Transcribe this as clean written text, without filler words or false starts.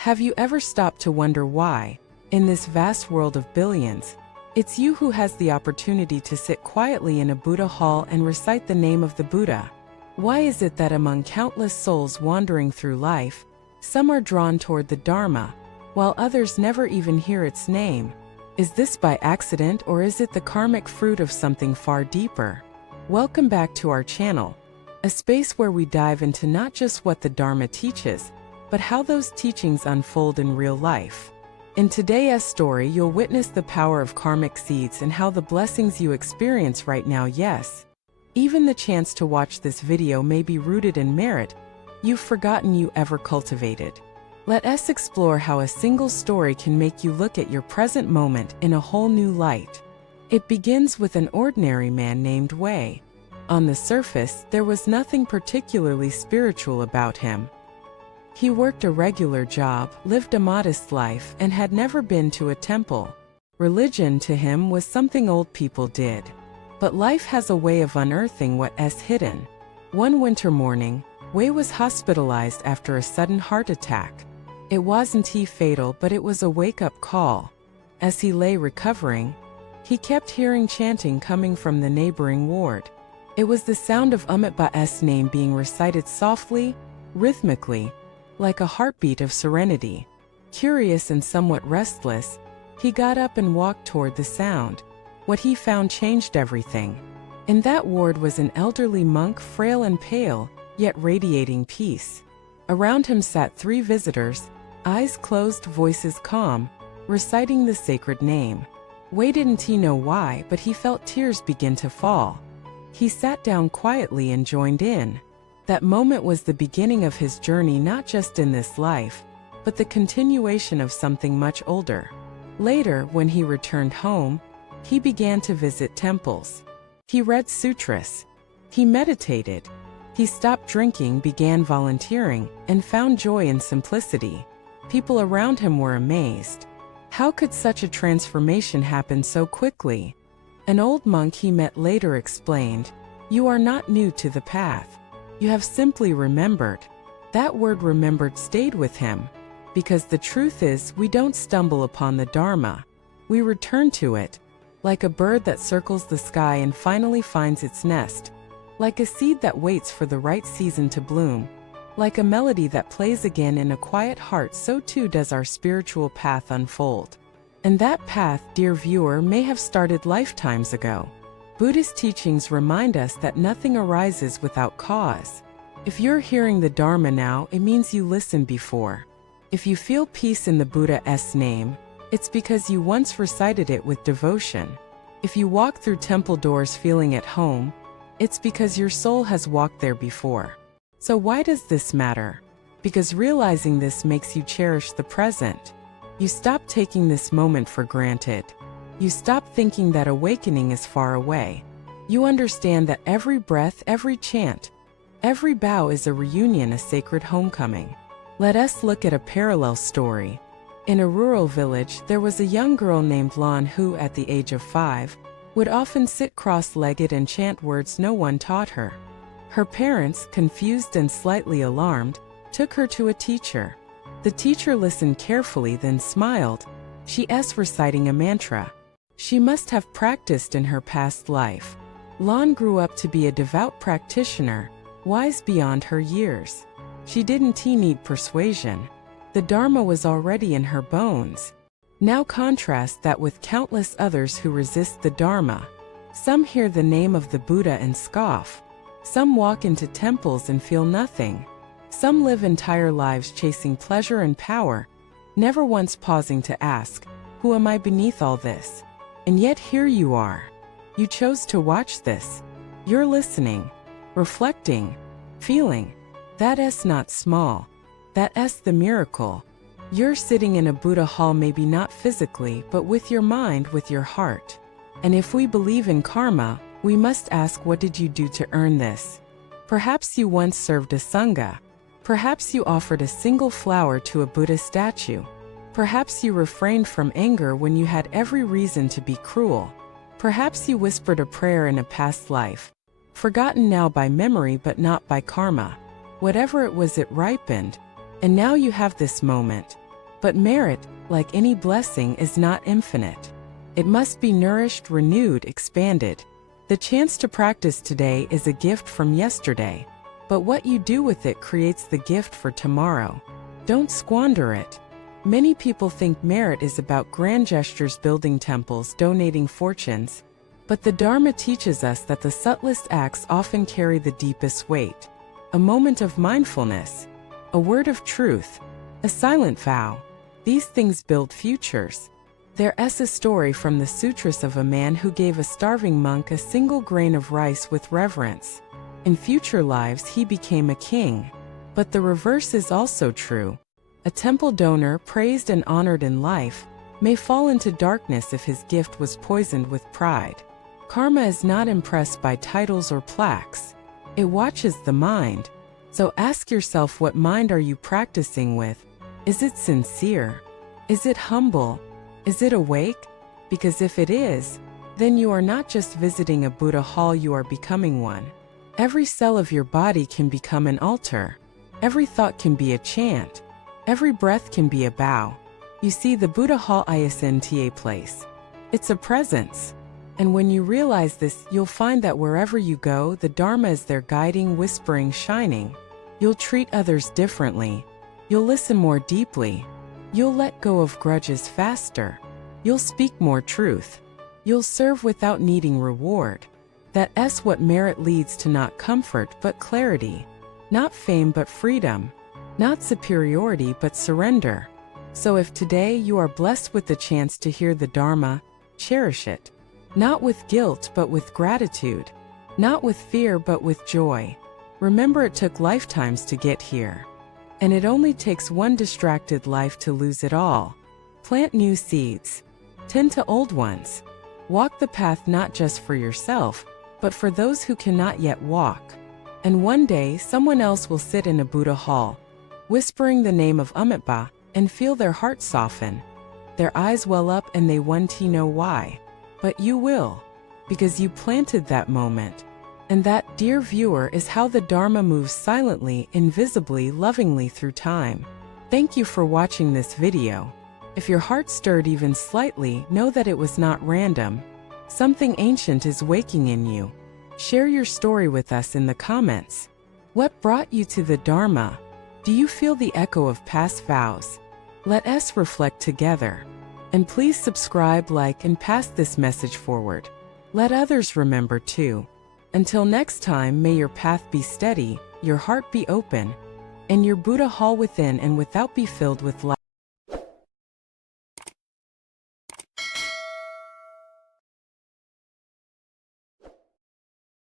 Have you ever stopped to wonder why, in this vast world of billions, it's you who has the opportunity to sit quietly in a Buddha hall and recite the name of the Buddha? Why is it that among countless souls wandering through life, some are drawn toward the Dharma, while others never even hear its name? Is this by accident, or is it the karmic fruit of something far deeper? Welcome back to our channel, a space where we dive into not just what the Dharma teaches, but how those teachings unfold in real life. In today's story, you'll witness the power of karmic seeds and how the blessings you experience right now, yes, even the chance to watch this video, may be rooted in merit you've forgotten you ever cultivated. Let us explore how a single story can make you look at your present moment in a whole new light. It begins with an ordinary man named Wei. On the surface, there was nothing particularly spiritual about him. He worked a regular job, lived a modest life, and had never been to a temple. Religion to him was something old people did. But life has a way of unearthing what's hidden. One winter morning, Wei was hospitalized after a sudden heart attack. It wasn't fatal, but it was a wake-up call. As he lay recovering, he kept hearing chanting coming from the neighboring ward. It was the sound of Amitabha's name being recited softly, rhythmically, like a heartbeat of serenity. Curious and somewhat restless, he got up and walked toward the sound. What he found changed everything. In that ward was an elderly monk, frail and pale, yet radiating peace. Around him sat 3 visitors, eyes closed, voices calm, reciting the sacred name. Wei didn't know why, but he felt tears begin to fall. He sat down quietly and joined in. That moment was the beginning of his journey, not just in this life, but the continuation of something much older. Later, when he returned home, he began to visit temples. He read sutras. He meditated. He stopped drinking, began volunteering, and found joy in simplicity. People around him were amazed. How could such a transformation happen so quickly? An old monk he met later explained, "You are not new to the path. You have simply remembered." That word remembered stayed with him. Because the truth is, we don't stumble upon the Dharma. We return to it, like a bird that circles the sky and finally finds its nest, like a seed that waits for the right season to bloom, like a melody that plays again in a quiet heart, so too does our spiritual path unfold. And that path, dear viewer, may have started lifetimes ago. Buddhist teachings remind us that nothing arises without cause. If you're hearing the Dharma now, it means you listened before. If you feel peace in the Buddha's name, it's because you once recited it with devotion. If you walk through temple doors feeling at home, it's because your soul has walked there before. So why does this matter? Because realizing this makes you cherish the present. You stop taking this moment for granted. You stop thinking that awakening is far away. You understand that every breath, every chant, every bow is a reunion, a sacred homecoming. Let us look at a parallel story. In a rural village, there was a young girl named Lan who, at the age of 5, would often sit cross-legged and chant words no one taught her. Her parents, confused and slightly alarmed, took her to a teacher. The teacher listened carefully, then smiled. She's reciting a mantra. She must have practiced in her past life. Lan grew up to be a devout practitioner, wise beyond her years. She didn't need persuasion. The Dharma was already in her bones. Now contrast that with countless others who resist the Dharma. Some hear the name of the Buddha and scoff. Some walk into temples and feel nothing. Some live entire lives chasing pleasure and power, never once pausing to ask, "Who am I beneath all this?" And yet here you are. You chose to watch this. You're listening, reflecting, feeling. That's not small. That's the miracle. You're sitting in a Buddha hall, maybe not physically, but with your mind, with your heart. And if we believe in karma, we must ask, what did you do to earn this? Perhaps you once served a sangha. Perhaps you offered a single flower to a Buddha statue. Perhaps you refrained from anger when you had every reason to be cruel. Perhaps you whispered a prayer in a past life, forgotten now by memory but not by karma. Whatever it was, it ripened. And now you have this moment. But merit, like any blessing, is not infinite. It must be nourished, renewed, expanded. The chance to practice today is a gift from yesterday, but what you do with it creates the gift for tomorrow. Don't squander it. Many people think merit is about grand gestures, building temples, donating fortunes, but the Dharma teaches us that the subtlest acts often carry the deepest weight. A moment of mindfulness, a word of truth, a silent vow. These things build futures. There's a story from the sutras of a man who gave a starving monk a single grain of rice with reverence. In future lives he became a king. But the reverse is also true. A temple donor, praised and honored in life, may fall into darkness if his gift was poisoned with pride. Karma is not impressed by titles or plaques. It watches the mind. So ask yourself, what mind are you practicing with? Is it sincere? Is it humble? Is it awake? Because if it is, then you are not just visiting a Buddha hall, you are becoming one. Every cell of your body can become an altar. Every thought can be a chant. Every breath can be a bow. You see, the Buddha hall isn't a place. It's a presence. And when you realize this, you'll find that wherever you go, the Dharma is there, guiding, whispering, shining. You'll treat others differently. You'll listen more deeply. You'll let go of grudges faster. You'll speak more truth. You'll serve without needing reward. That's what merit leads to, not comfort but clarity. Not fame but freedom. Not superiority but surrender. So if today you are blessed with the chance to hear the Dharma, cherish it. Not with guilt but with gratitude. Not with fear but with joy. Remember, it took lifetimes to get here. And it only takes one distracted life to lose it all. Plant new seeds. Tend to old ones. Walk the path not just for yourself, but for those who cannot yet walk. And one day someone else will sit in a Buddha hall, whispering the name of Amitabha, and feel their heart soften. Their eyes well up and they want to know why. But you will, because you planted that moment. And that, dear viewer, is how the Dharma moves silently, invisibly, lovingly through time. Thank you for watching this video. If your heart stirred even slightly, know that it was not random. Something ancient is waking in you. Share your story with us in the comments. What brought you to the Dharma? Do you feel the echo of past vows? Let us reflect together. And please subscribe, like, and pass this message forward. Let others remember too. Until next time, may your path be steady, your heart be open, and your Buddha hall within and without be filled with light.